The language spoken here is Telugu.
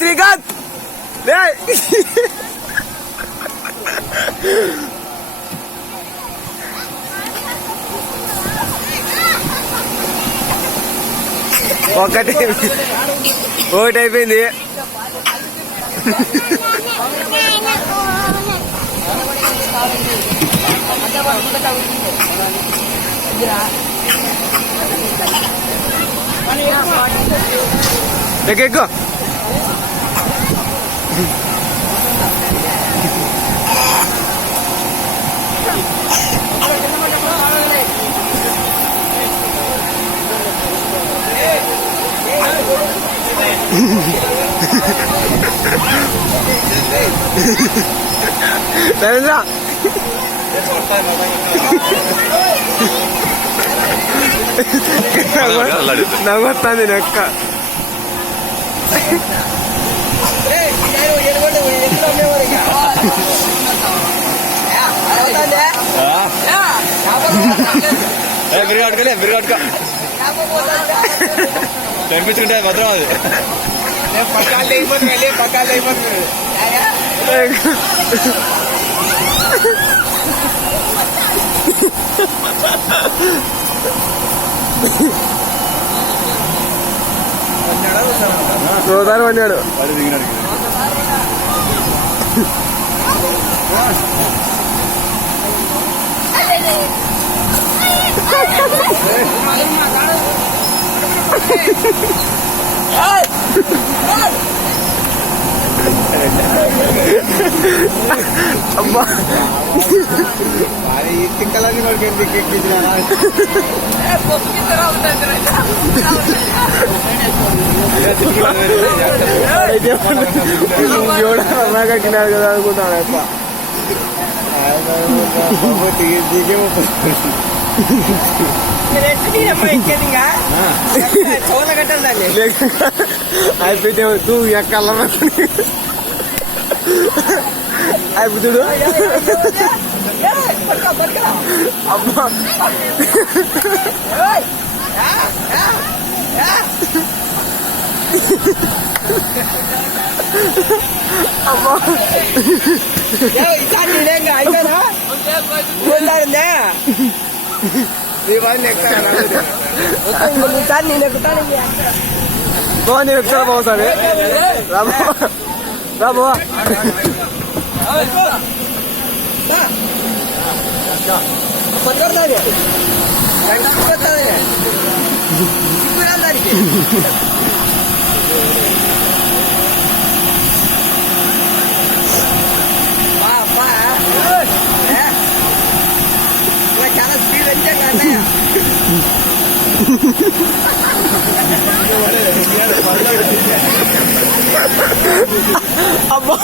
శ్రీకాంత్ ఒకటి అయిపోయింది. ఎక్కువ నరేంద్ర నవ్వుతుంది నెక్క. బిరుగాడుకో కనిపించుకుంటే భద్రం అది పక్కాలు అయిపోతుంది. పక్కాలు అయిపోతుంది. సోదారు అన్నాడు వాడు దిగినాడు. అమ్మా ఈ తిక్కలన్నీ వాడికి ఎక్కించిన కట్టినాడు కదా అనుకుంటాను. అప్ప అయిపోతే తూ ఎక్కల అయిపోతుడు. అమ్మా అమ్మా నేను ఎక్కుతాను బాగుంది. రాబో చాలా స్పీడ్ వచ్చాక అబ్బా